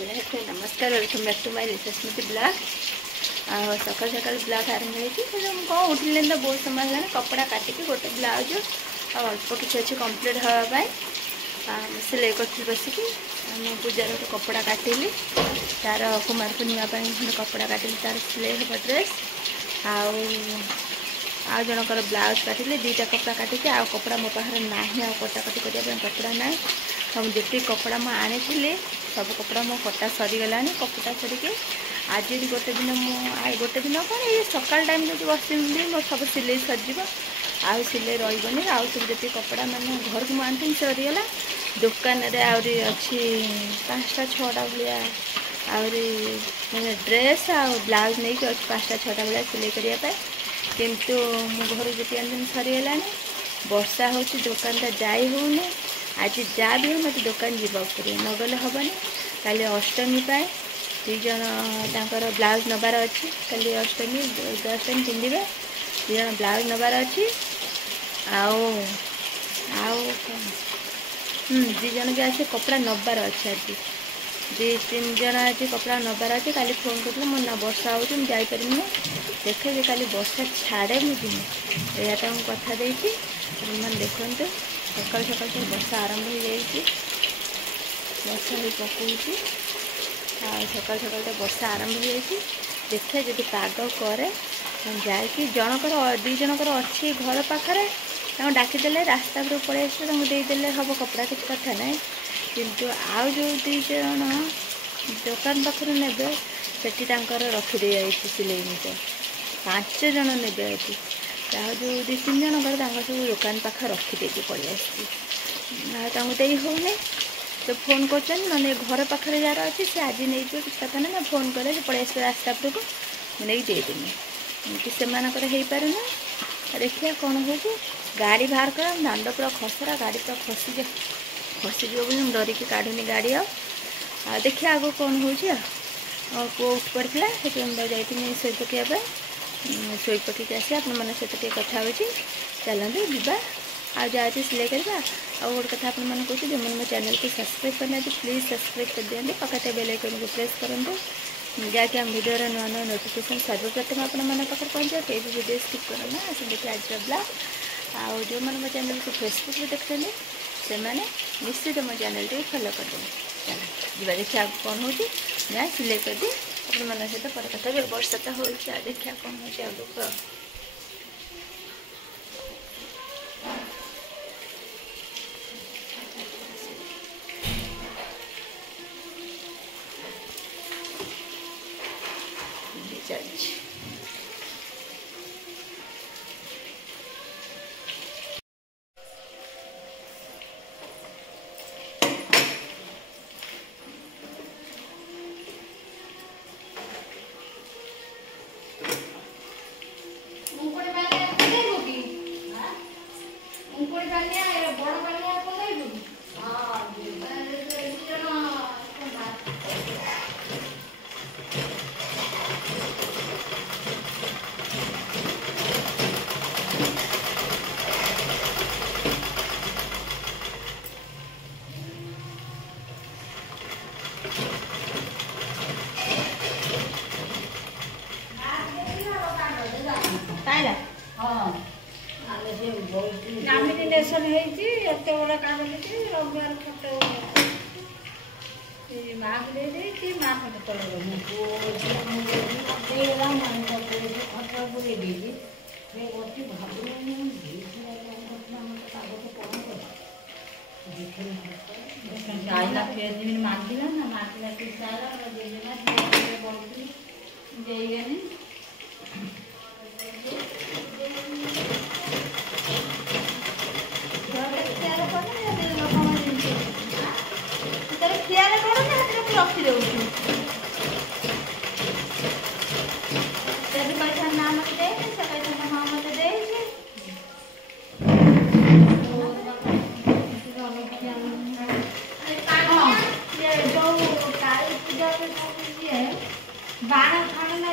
Hello नमस्कार welcome back to my Smriti blog. सकाल सकाल ब्लॉग आरंभ होती कौन उठिले तो बहुत समय है कपड़ा काटिकी गोटे ब्लाउज अल्प किसी अच्छे कम्प्लीट हाँपाई सिलाई कर बसिकी पूजार गोटे कपड़ा काटिली तार कुमार पूर्णिमा गोटे कपड़ा काटिली तार सिलाई हम ड्रेस आउ जनकर ब्लाउज काटिली दुईटा कपड़ा काटिकी आउ कपड़ा मो पाखे ना आ कटाकटी करने कपड़ा ना मुझे जी कपड़ा मुझे सब कपड़ा मो कटा सरीगला कपड़ा सरिके आज गोटे दिन गोटे दिन कौन ये सकाल टाइम जो बस मो सब सिलाई सरीज आउ सिलाई रही आउ सब जी कपड़ा मैंने घर को मुझे सरीगला दुकान आहरी अच्छी 5टा 6टा भाया आहरी मैंने ड्रेस आउ ब्लाउज नहीं कि 5टा 6टा भाया सिलाई करने किंतु मो घर जी दिन सरीगला वर्षा हो दुकान जाई होनी आज जहाँ भी हो मत दुकान जावाक पड़े नगले हेनी काली अष्टमी पाए दुईज ब्लाउज नबार अच्छी काली अष्टमी अष्टमी पिंधे दुज ब्लाउज नबार अच्छी दुज भी आज कपड़ा नबार अच्छे आज 2-3 जन आज कपड़ा नबार अच्छे काली फोन कर ना वर्षा हो जापर देखे काली वर्षा छाड़े मुझे यहाँ कथा देखी मैंने देखते सकाल सकाल सब वर्षा आरंभ हो जाए वर्षा ही पकड़ सकाल सकाल तो वर्षा आरंभ हो जाए देखिए जब पाग करे जाकि जनकर 2 जनकर अच्छी घर पाखे डाकीदे रास्ता पर पड़े आसदेले हम कपड़ा किसी कथा ना किंतु आउ जो 2 जन दुकान पाखर ने से रखीदे जाए सिलाई मीटर 5 जन ने जो 2-3 जन घर सब दुकान पाखे रखीदे पड़े आसते होने तो फोन कर मैंने घर पाखे जार अच्छी से आज नहीं किसी कथा ना मैं फोन करे पड़े आस रास्ता पर को नहीं देदेमी एमती से पारना देखिए कौन हो गाड़ी बाहर कर दांड पूरा खसरा गाड़ी पूरा खसीज बोली डरिकी काढ़ुनी गाड़ी देखिए आगे कौन हो पुआ उठ पड़ा से जाइए शोई पकाइबा शोई पकईक आस आपत कथा हो चलते जा आ जाए सिलाई करवा आउ गोटे कथा आपने कहते जो मैंने मो चैनल को सब्सक्राइब करना प्लीज सब्सक्राइब कर दिखाते पकाते बेल आइकन को प्रेस करूँ जहाँकि हम वीडियो नुआ नुआ नोटिफिकेशन सर्वप्रथम आपण पाखे पहुँचे कहीं भी वीडियो स्किप करना आस देखिए आज ब्लॉग आउ जो मैंने मो चैनल को फेसबुक में देखते से मैंने निश्चित मो चैनल टी फॉलो कर दें जा देखिए कौन हो जाए सिलाई कर दी अपन सहित पर कथा वर्षा तो हो देखिए कौन हो आगे नामिनेशन होते बड़ा काम रविवार फोटो माँ को दे माँ फोटो तले खतर बुले आईला फेर मागिला ना मागिला कि बढ़ती जाइए ख्याल कर रखी दे पैसा ना मत दे हाँ मत दे बाण खाने ना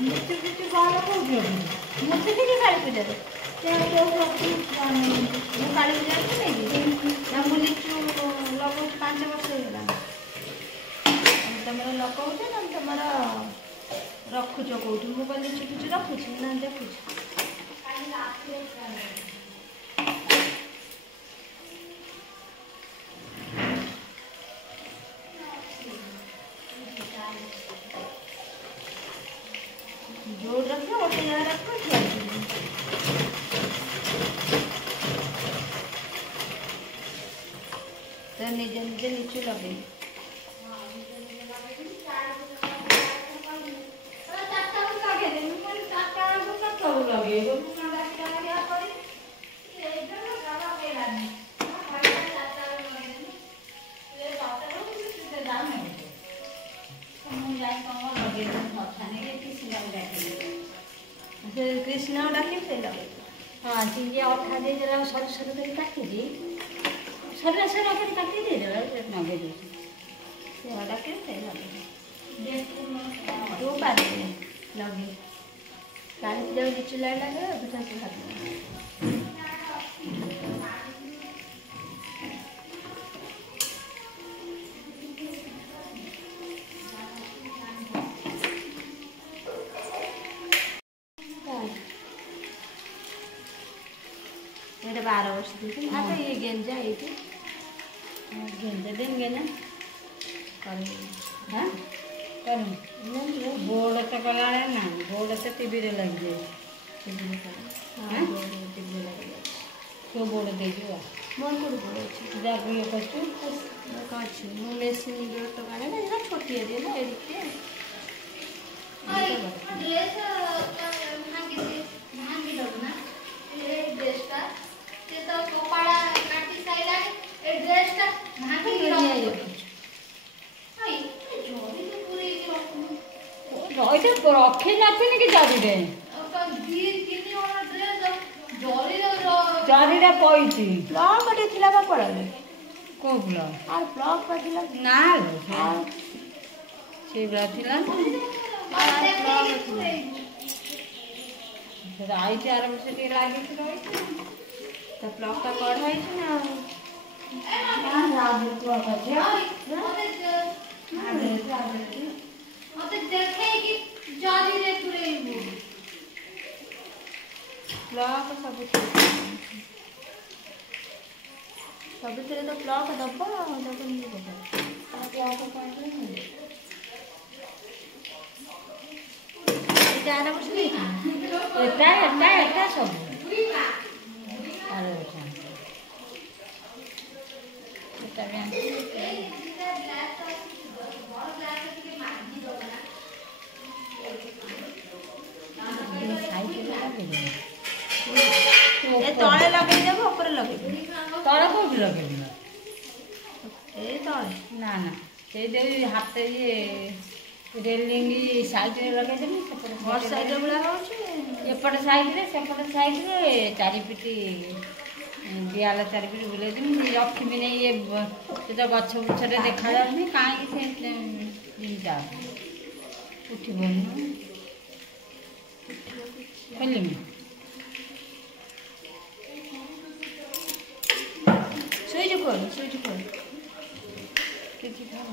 मृत्यु बाण कौन मूर्ति थी काली पूजा काली पूजा नहीं लिचु लगभग 5 वर्ष हो तुम लकौच ना तुम रखुच कौट मुझे लिचु फिचु रखुच ना देखुच जोड़ रखो गोटे जगह रखो तो निजे निजे लिचु लगे कृष्ण डाके से लगे हाँ तीन अठा दे सर सर कर काटी सर सर कर काटी दे लगे डाके से लगे दो बार लगे काली जब लिचु लगे दूसरा से खाते मेरे 12 वर्ष थी हाँ तो ये गेंजा है थी गेंदा देंगे ना करेंगे हाँ करूँ बोर्ड तो कला है ना बोर्ड से टीवी रे लग जाए टीवी में करें हाँ टीवी में लगे तो बोर्ड दे दियो मन को बोर्ड अच्छी जाक ये करछु मैं काची मैं मेसिन जो तो गाने ना ना छोटी है ना एडिट के ड्रेस भांगी दो ना ये ड्रेसटा से तो कपड़ा काटी साइला ए ड्रेसटा भांगी रखो हाय जोरी तो पूरी रखे जाते कि जरी रे जरी रे पईची ब्लॉक बटे थिला बा पड़ले को ब्लॉक आर ब्लॉक बा थिला ना से ब्लॉक थिला आई ते आराम से के लागी रही तो ब्लॉक का कढ़ है ना ना राम तो आके मते देखे कि जाली रे पूरे ब्लॉक सब तेरे तो ब्लॉक दबा जब नहीं दबा ब्लॉक का जाना कुछ नहीं এটা সব আরে এটা আমি ए तळे लगे देबो ऊपर लगे तଳେ କୋଉଠି ଲଗେଇବି ए तळे ନା ନା ସେଇ ଯୋଉ ହାତ ଇଏ ରେଲିଂ ସାଇଡରେ ଲଗେଇଦେବି ସେପଟେ घर साइड बुला होची ଏପଟ ସାଇଡରେ ସେପଟ ସାଇଡରେ ଚାରିପିଟି ଦିଆଲ ଚାରିପିଟି ବୁଲେଇଦେବି ରଖିବି ନେଇ ଇଏ ସେ ତ ଗଛ ବୁଛରେ ଦେଖାଯାଉନି କାହିଁକି ସେ ଜିନିଷ ଉଠିବନି ଖୋଲିମି सुई खोल କିଛି ଖାଅ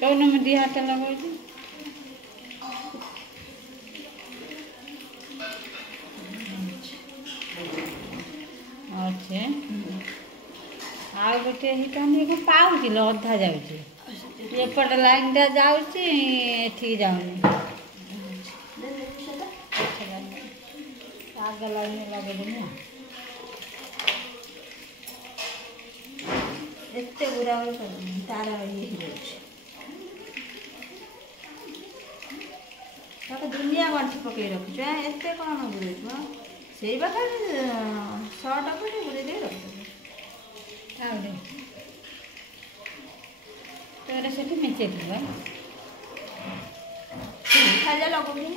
कौन में दी हाथ लगा अच्छे आ गोटे ही पाऊँ अधा जाऊँगी एपट लाइन टा जाऊँगी जाऊनी आग लाइन लगे एते बुरा तार ये दुनिया गंठी पकई रखुच एते कौन बुड़े से बात शर्ट बुड़े दे रख तोरा से मेचे खाजा लगुनी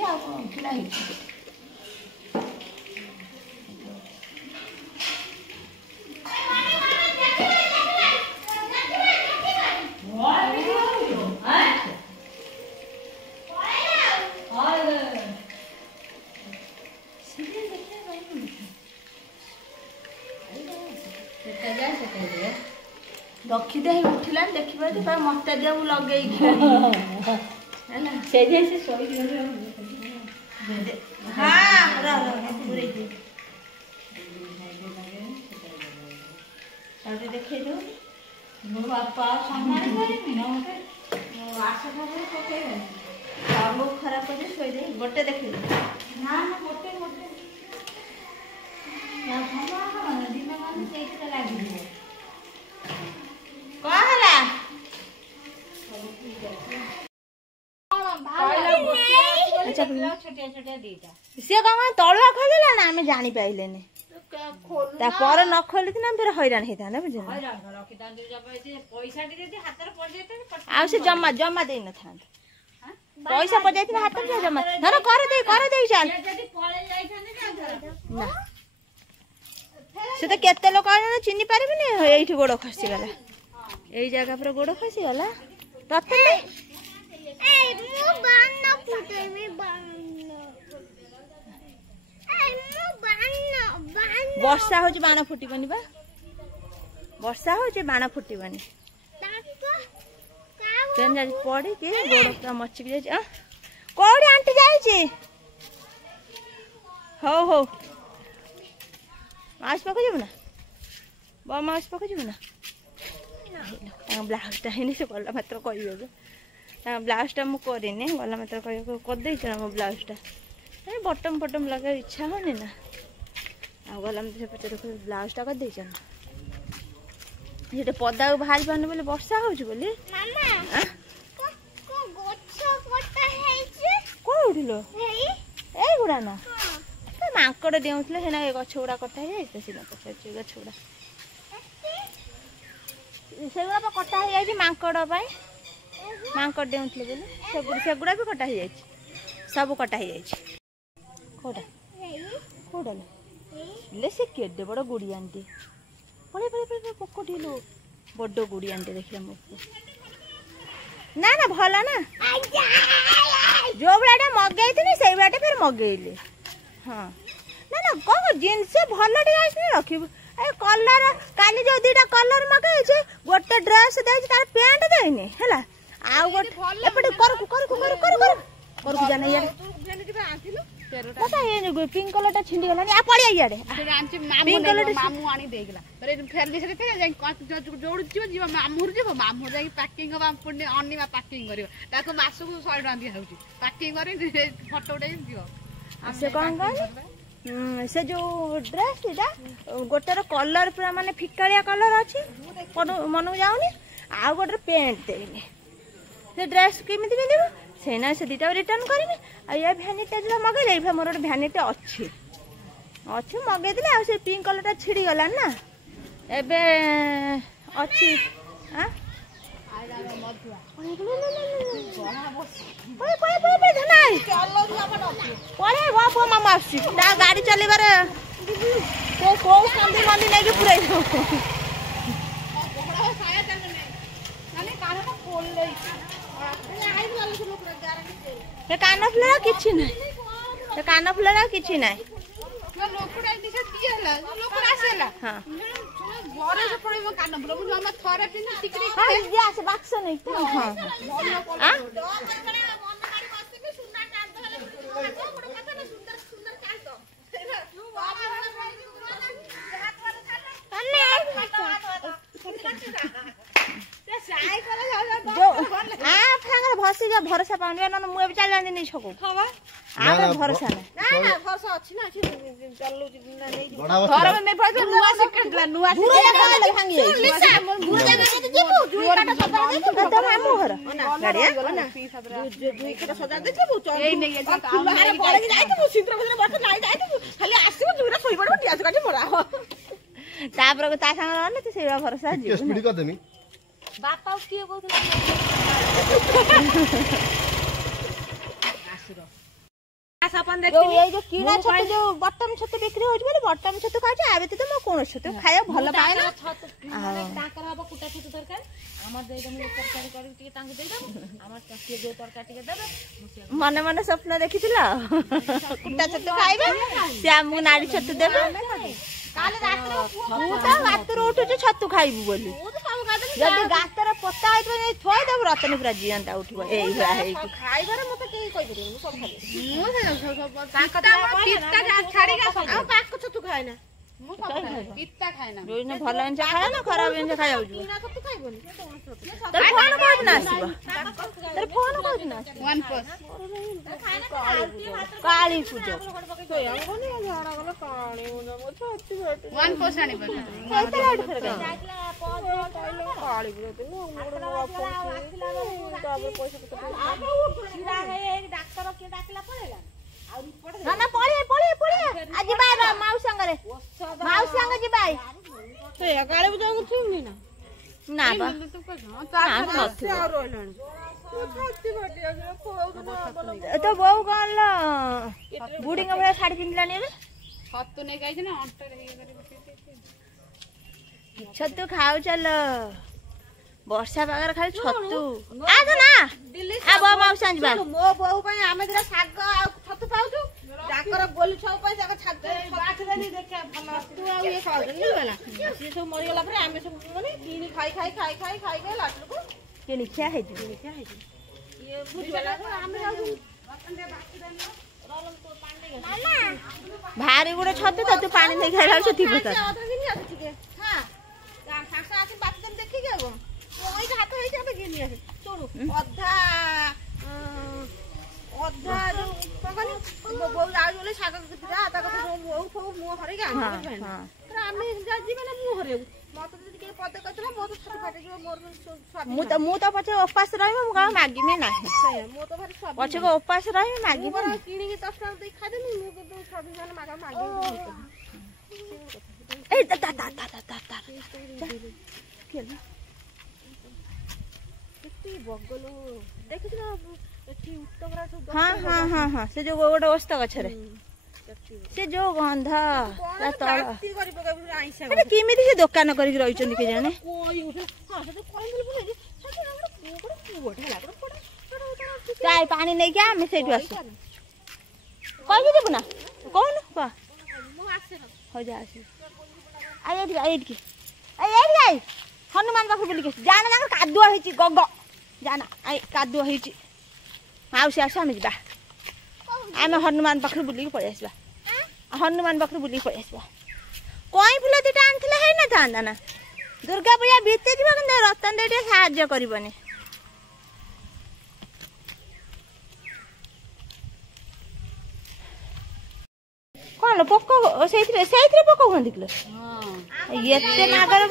आला सीधे देखिए ରଖିଦେ ଉଠିଲାନି ଦେଖିବା ଯେ ମତେ ଦିଅ ମୁଁ ଲଗେଇକି ହେଲା ସେଇଥିପାଇଁ ସେ ଶୋଇକି ଦେଖେଇ ଦଉନି ମୋ ବାପା ସମ୍ମାନ କରିବି ନା ମତେ ଆଶା ଠାରୁ ପକେଇବେନି ସବୁ ଖରାପ କରି ଶୋଇଦେଇ ଗୋଟେ ଦେଖେଇ ନା ଗୋଟେ ଦିନ ମାନେ ସେଇଥିରେ ଲାଗିଯିବ କଣ ହେଲା ଛୋଟିଆ ଛୋଟିଆ ଦିଟା ସିଏ କଣ ତଳୁଆ ଖୋଲିଲା ନା ଆମେ ଜାଣିପାରିଲେନି ତାପରେ ନ ଖୋଲିଥିଲେ ଆମେ ଫେରେ ହଇରାଣ ହେଇଥାନ୍ତେ ବୁଝିଲ ପଇସା ଯଦି ହାତରେ ପଡିଯାଇଥାନ୍ତେ ଆଉ ସେ ଜମା ଜମା ଦେଇନଥାନ୍ତେ ପଇସା ପଡିଯାଇଥିଲେ ହାତରେ ଜମା ଧର କରିଦେଇ ଚାଲ ଯଦି ପଳେଇ ଯାଇଥାନ୍ତେ ନା ସେ ତ କେତେ ଲୋକ ଚିହ୍ନି ପାରିବେନି ଏଇଠି ଗୋଡ ଖସିଗଲା ଏଇ ଜାଗା ପୁରା ଗୋଡ ଖସିଗଲା ତତେ ବର୍ଷା ହଉଛି ବାଣ ଫୁଟିବନି ବା ବର୍ଷା ହଉଛି ବାଣ ଫୁଟିବନି ପଡିକି ଗୋଡ ପୁରା ମଚିକି ଯାଇଛି କୋଉଠି ଆଣ୍ଟି ଯାଇଛି ହଉ ହଉ ମାଉସୀ ପାଖକୁ ଯିବୁ ନା ମାଉସୀ ପାଖକୁ ଯିବୁ ନା ତାଙ୍କ ବ୍ଲାଉଜଟା ହେଇନି ସେ ଗଲା ମାତ୍ର କହିବାକୁ ତାଙ୍କ ବ୍ଲାଉଜଟା ମୁଁ କରିନି ଗଲା ମାତ୍ର କହିବାକୁ କରିଦେଇଛ ନା ମୋ ବ୍ଲାଉଜଟା ଏ ବଟମ ଫଟମ ଲଗାଇବା ଇଚ୍ଛା ହଉନି ନା ଆଉ ଗଲା ମାତ୍ର ସେ ପଚାର ବ୍ଲାଉଜଟା କରିଦେଇଛ ନା ସେଟା ପଦାକୁ ବାହାରି ପାରୁନି ବୋଲି ବର୍ଷା ହଉଛି ବୋଲି କୋଉଠି ଲୋ ଏଇଗୁଡା ନା ମାଙ୍କଡ ଡେଉଁଥିଲେ ସେନା ଏ ଗଛ ଗୁଡା କଟା ହେଇଯାଇଛି ସିନା ପଚାରୁଛି ଗଛ ଗୁଡା ସେଗୁଡା ବା କଟା ହେଇଯାଇଛି ମାଙ୍କଡ ପାଇଁ ମାଙ୍କଡ ଡେଉଁଥିଲେ ବୋଲି ସେଗୁଡା ବି କଟା ହେଇଯାଇଛି ସବୁ କଟା ହେଇଯାଇଛି କୋଉଟା କୋଉଟା ଲେ ସେ କେଡେ ବଡ ଗୁଡିଆଣ୍ଟି ପଳେଇ ପୋକଟି लो ବଡ ଗୁଡିଆଣ୍ଟି ଦେଖିଲା ମୋ ନା ନା ଭଲ ନା ଯୋଉ ଭଳିଆଟା ମଗେଇଥିଲି ସେଇ ଭଳିଆଟା ଫେର ମଗେଇଲି ହଁ ନା ନା କଣ ଜିନିଷ ଭଲ ଟିକେ ଆସିନି ରଖିବୁ ଏ କଲର କାଲି ଯୋଉ ଦିଟା କଲର ମଗେଇଛି ଗୋଟେ ଡ୍ରେସ ଦେଇଛି ତାର ପ୍ୟାଣ୍ଟ ଦେଇନି ହେଲା ଆଉ ଗୋଟେ ଏପଟେ କରକୁ ଜାନା ଇଆଡେ ପିଙ୍କ କଲରଟା ଛିଣ୍ଡି ଗଲାନି ଆ ପଳେଇ ଇଆଡେ ପିଙ୍କ କଲରଟା ମାମୁ ଆଣି ଦେଇଗଲା ଫେରିଲି ସେଠି ଯୋଉଠି ଯିବ ଯିବ ମାମୁଁ ଯିବ ମାମୁଁ ଯାଇକି ପ୍ୟାକିଂ ହବ ପୁଣି ଅନିମା ପ୍ୟାକିଂ କରିବ ତାକୁ ମାସକୁ 100 ଟଙ୍କା ଦିଆହଉଛି ପ୍ୟାକିଂ କରି ଫଟୋ ଉଠେଇ ଯିବ ସେ କଣ କହିଲେ ସେ ଯୋଉ ଡ୍ରେସଟା ଗୋଟେର କଲର ପୁରା ମାନେ ଫିକାଳିଆ କଲର ଅଛି ମନକୁ ଯାଉନି ଆଉ ଗୋଟେ ପ୍ୟାଣ୍ଟ ଦେଇନି ସେ ଡ୍ରେସ କେମିତି ପିନ୍ଧିବ ସେଇନା ସେ ଦିଟା ରିଟର୍ନ କରିବି ଆଉ ଏ ଭ୍ୟାନିଟିଟା ଯୋଉଟା ମଗେଇଲେ ଏଇଭଳିଆ ମୋର ଗୋଟେ ଭ୍ୟାନିଟି ଅଛି ମଗେଇଦେଲେ ଆଉ ସେ ପିଙ୍କ କଲରଟା ଛିଡି ଗଲାଣି ନା ଏବେ ଅଛି ମାମା ଆସୁଛି ତା ଗାଡି ଚଲେଇବାର କୋଉ ମନ୍ଦି ନେଇକି ପୁରେଇ ସେ କାନ ଫୁଲର କିଛି ନାହିଁ ସେ କାନ ଫୁଲର କିଛି ନାହିଁ ବାକ୍ସ ନେଇ ଭସି ଯା ଭରସା ପାଉନି ନା ମୁଁ ଏବେ ଚାଲିଯାନ୍ତି ନି ଛକୁ ଭରସା ତାପରେ ତା ସାଙ୍ଗରେ ତୁ ସେଇଭଳିଆ ଭରସା ବାପା କିଏ କହୁଥିଲା କିଣା ଛତୁ ଯୋଉ ବଟମ ଛତୁ ବିକ୍ରି ହଉଛି ବୋଲି ବଟମ ଛତୁ ଖାଉଛି ଆ ବ୍ୟତୀତ ମୁଁ କୌଣସି ଛତୁ ଖାଇବା ଭଲ ପାଏ ନା ତାଙ୍କର ହବ କୁଟା ଛତୁ ତରକାରୀ ଆମର ଦେଇଦେବୁ ତରକାରୀ କରିକି ଟିକେ ତାଙ୍କୁ ଦେଇଦେବୁ ଆମର ସିଏ ଯୋଉ ତରକାରୀ ଟିକେ ଦେବେ ମନେ ମନେ ସ୍ୱପ୍ନ ଦେଖିଥିଲ କୁଟା ଛତୁ ଖାଇବା ସେ ଆମକୁ ନାଡି ଛତୁ ଦେବେ ମୁଁ ତ ରାତିରୁ ଉଠୁଛି ଛତୁ ଖାଇବୁ ବୋଲି ଯଦି ଗାତରେ ପୋତା ହେଇଥିବ ଯାଇ ଥୋଇଦେବୁ ରତନୀ ପୁରା ଜିଅନ୍ତା ଉଠିବ ଏଇଭଳିଆ ହେଇକି। ଖାଇବାରେ ମତେ କେହି କହିପାରିବେନି ମୁଁ ସବୁ ଖାଇବି। ଆଉ କାକ ଛତୁ ଖାଏନା ମୁଁ ପିତା ଖାଏନା। ଯୋଉଦିନ ଭଲ ଜିନିଷ ଖାଇବା ନା ଖରାପ ଜିନିଷ ଖାଇଯାଉଛି। କିଣା ଛତୁ ଖାଇବନି ତୋର ଫୋନ କୋଉଦିନ ଆସିବ? ତୋର ଫୋନ କୋଉଦିନ ଆସିବ? କାଳୀ ପୂଜା ନା ପଳେଇ ପଳେଇ ପଳେଇ ଆଜି ବାହାର ମାଉସୀ ସାଙ୍ଗରେ ମାଉସୀ ସାଙ୍ଗେ ଯିବା କାଳେ ପୂଜାକୁ ଥିବି ନା ନା ବା ତ ବୋଉ କଣ ଲ ବୁଢୀଙ୍କ ଭଳିଆ ଶାଢୀ ପିନ୍ଧିଲାନି ଏବେ ଛତୁ ନେଇକି ଆଇଛି ନା ଅଣ୍ଟାରେ ଛତୁ ଖାଉଚଲ ବର୍ଷା ପାଗରେ ଖାଲି ଛତୁ ଆ ତ ନା ଆ ବୋଉ ମାଉସୀ ଯିବା ମୋ ବୋଉ ପାଇଁ ଆମେ ଦିଟା ଶାଗ ଆଉ ଛତୁ ପାଉଛୁ ତାଙ୍କର ଗୋଲି ଛଉ ପାଇଁ ତାଙ୍କ ଛତୁ ଦେଖିବା ଭଲ ଛତୁ ଆଉ ଇଏ ଖାଉଛନ୍ତି ବୁଝିଲା ସିଏ ସବୁ ମରିଗଲା ପରେ ଆମେ ସବୁ କିଣି ଖାଇ ଖାଇ ଖାଇ ଖାଇ ଖାଇ ଖାଇ ଲାଷ୍ଟକୁ କିଣି ଖିଆ ହେଇଛି ଇଏ ବୁଝିଗଲା ଆମେ ଭାରି ଗୋଟେ ଛତୁ ତ ତୁ ପାଣି ଦେଇ ଖାଇଲା ବେଳକୁ ଥିବ ତାର ଦେଖିକି ଆଉ ହାତ ହେଇଛି ଆମେ ଘିନି ଆସେ ଶୁଣୁ ଅଧା ଅଧା ଯୋଉ କଣ କହନି ବୋଉ ଯାଉଛି ବୋଲି ଶାଗ ଦିଟା ତା କଥା ବୋଉ ଫୋଉ ମୁହଁ ହରେଇକି ଆମେ ଯିବେ ନା ମୁହଁ ହରେଇବୁ ମତେ ଯଦି କିଏ ପଦେ କହିଥିଲା ମୋ ତ ଛତୁ ଫାଟିଯିବ ମୋର ମୁଁ ତ ପଛେ ଉପାସ ରହିବି ମୁଁ କଣ ମାଗିବି ନାହିଁ ମୁଁ ତ ଭାରି ସ୍ୱାଦ ପଛେ ଉପାସ ରହିବି ମାଗିବି କିଣିକି 10 ଟଙ୍କା ଦେଇ ଖାଇଦେବି ମୁଁ କିନ୍ତୁ ସ୍ୱାଦ ମାଗିବି ଏଇ ବଗଲୁ ଦେଖିଛୁ ନା ଏଠି ଉତ୍ତମରା ସବୁ ହଁ ସେ ଯୋଉ ଗୋଟେ ଓସ୍ତ ଗଛରେ ସେ ଯୋଉ ଗନ୍ଧ ତା ତଳ କେମିତି ସେ ଦୋକାନ କରିକି ରହିଛନ୍ତି କେଜାଣି ଯାଇ ପାଣି ନେଇକି ଆମେ ସେଇଠୁ ଆସୁ କହିବି ଯିବୁ ନା କହୁନୁ କହ ହଉ ଯା ଆସିବୁ ଏଇଠିକି ଯାଇ ହନୁମାନ ପାଖକୁ ବୁଲିକି ଯାନା ତାଙ୍କର କାଦୁଅ ହେଇଛି ଗଗ ଯାନା କାଦୁଅ ହେଇଛି ମାଉସୀ ଆସ ଆମେ ଯିବା ଆମେ ହନୁମାନ ପାଖରୁ ବୁଲିକି ପଳେଇ ଆସିବା ହନୁମାନ ପାଖରୁ ବୁଲିକି ପଳେଇ ଆସିବା କଇଁ ଫୁଲ ଦିଟା ଆଣିଥିଲେ ହେଇନଥାନ୍ତା ନା ଦୁର୍ଗା ପୂଜା ବିତି ଯିବ କିନ୍ତୁ ରତନ ଦେଇ ଟିକେ ସାହାଯ୍ୟ କରିବନି କଣ ପୋକ ସେଇଥିରେ ପୋକ ହୁଅନ୍ତି କିଲୋ ଏତେ ମାଗର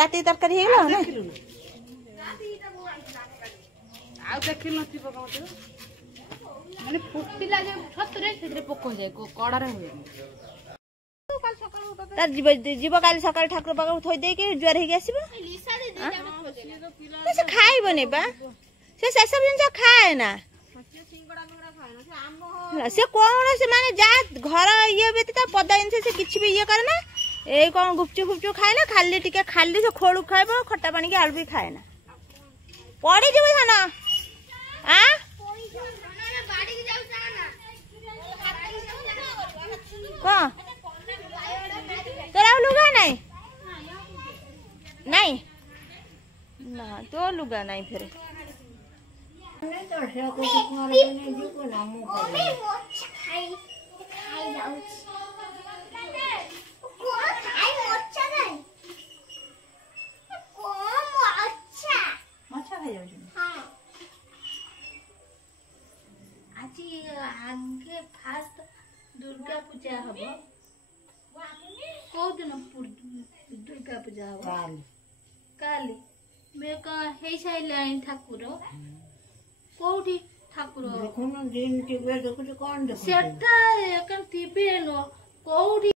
ରାତି ତରକାରୀ ହେଇଗଲା ନା ଆଉ ଦେଖିଲୁ ମାନେ ଫୁଟିଲା ଯୋଉ ଛତୁରେ ସେଥିରେ ପୋକ ହେଇଯାଏ କଡାରେ ହୁଏନି ତାର ଯିବ କାଲି ସକାଳେ ଠାକୁର ପାଖକୁ ଥୋଇ ଦେଇକି ଜୁଆର ହେଇକି ଆସିବ ସେ ଖାଇବନି ବା ସେ ସେସବୁ ଜିନିଷ ଖାଏ ନା ସେ କଣ ସେମାନେ ଯାହା ଘର ଇଏ ବ୍ୟତୀତ ପଦା ଜିନିଷ ସେ କିଛି ବି ଇଏ କରେ ନା ଏଇ କଣ ଗୁପଚୁପ ଫୁପଚୁପ ଖାଏ ନା ଖାଲି ଟିକେ ଖାଲି ସେ ଖୋଳୁ ଖାଇବ ଖଟା ପାଣିକି ଆଳୁ ବି ଖାଏ ନା ପଡିଯିବୁ ଧାନ କଣ ତୋର ଆଉ ଲୁଗା ନାଇଁ ନା ତୋ ଲୁଗା ନାଇଁ ଫେରେ ଆଜି ଆଗେ ଫାଷ୍ଟ ଦୁର୍ଗା ପୂଜା ହବ କୋଉଦିନ ଦୁର୍ଗା ପୂଜା ହବ କାଲି ହେଇସାରିଲାଣି ଠାକୁର କୋଉଠି ଠାକୁର ସେଟା ଟିଭି ନୁହଁ କୋଉଠି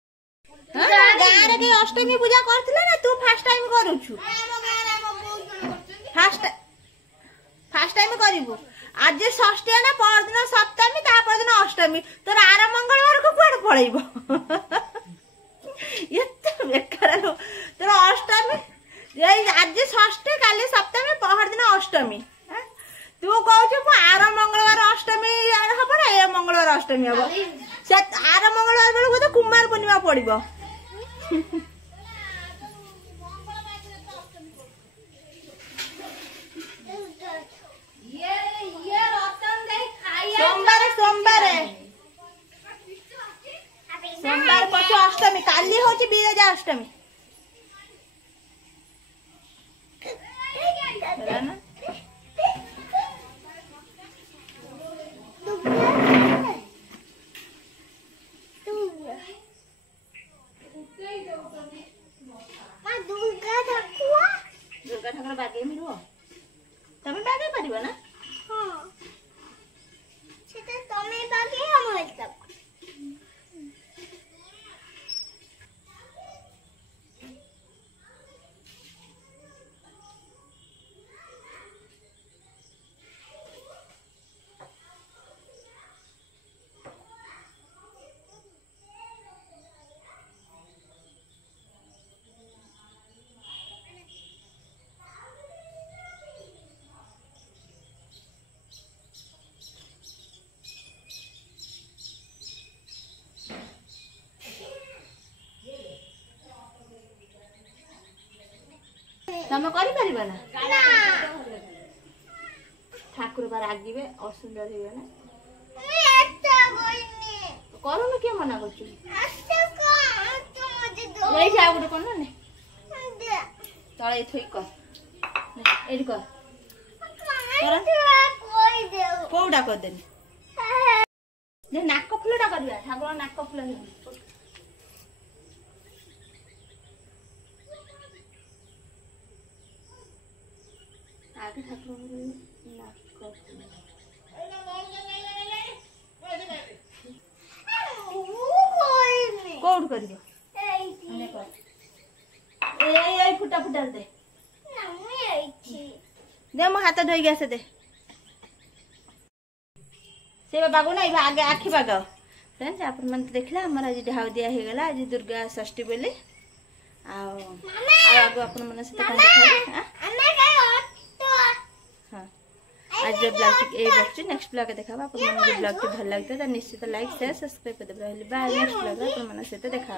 ଗାଁରେ କେହି ଅଷ୍ଟମୀ ପୂଜା କରିଥିଲେ ନା ତୁ ଫାଷ୍ଟ ଟାଇମ କରୁଛୁ ଫାଷ୍ଟ ଟାଇମ କରିବୁ ଆଜି ଷଷ୍ଠୀ ନା ପରଦିନ ସପ୍ତମୀ ତା ପରଦିନ ଅଷ୍ଟମୀ ତୋର ଆର ମଙ୍ଗଳବାରକୁ କୁଆଡେ ପଳେଇବ ଏତେ ବେକାର ତୋର ଅଷ୍ଟମୀ ଆଜି ଷଷ୍ଠୀ କାଲି ସପ୍ତମୀ ପହରଦିନ ଅଷ୍ଟମୀ ତୁ କହୁଛୁ ମୁଁ ଆର ମଙ୍ଗଳବାର ଅଷ୍ଟମୀ ହବ ନା ଏ ମଙ୍ଗଳବାର ଅଷ୍ଟମୀ ହବ से आर मंगलवार बेलू तो कुमार पूर्णिमा पड़ो सोमवार सोमवार सोमवार पक्ष अष्टमी काली हूँ बीरजा अष्टमी दुर्गा ठाकुर बागे मिल तुम बागे पार ना तुम कर ठाकुर बार रागिबे असुंदर हो करूनु किए मना कर तले थोई कर कौटा करदेनी नाक फुलटा करवा ठाकुर नाक फुल आगे ठाकुर कौट कर फुटा फुटा दे मो हाथ धोई आसे दे से बाग ना आगे आखि बाग फ्रेंड्स आप देखला आम आज ढाउ दिया हो गला आज दुर्गा षष्ठी बोली आगे आप आज जो ब्लॉग बच्चे नेक्स्ट ब्लॉग देखा आप ब्लॉग भल लगता है निश्चित लाइक शेयर सब्सक्राइब कर दे बाय नेक्स्ट ब्लॉग आप सहित देखा।